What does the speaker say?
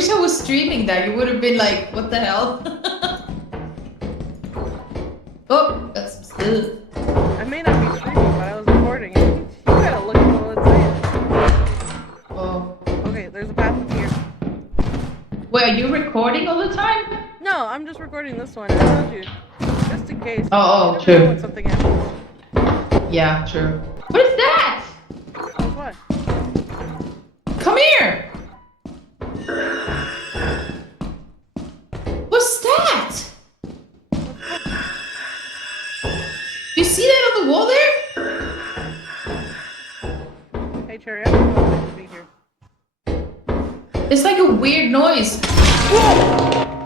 wish I was streaming that. You would have been like, what the hell? Oh, that's still. I may not be streaming, but I was recording it. You gotta look at what it's saying. Oh. Okay, there's a path up here. Wait, are you recording all the time? No, I'm just recording this one. I told you. Just in case. Oh, You never true. know when something happens. Yeah, true. What is that? What? Come here! What's that? You see that on the wall there? Hey, Cherry, I don't know if I should be here. It's like a weird noise. Whoa!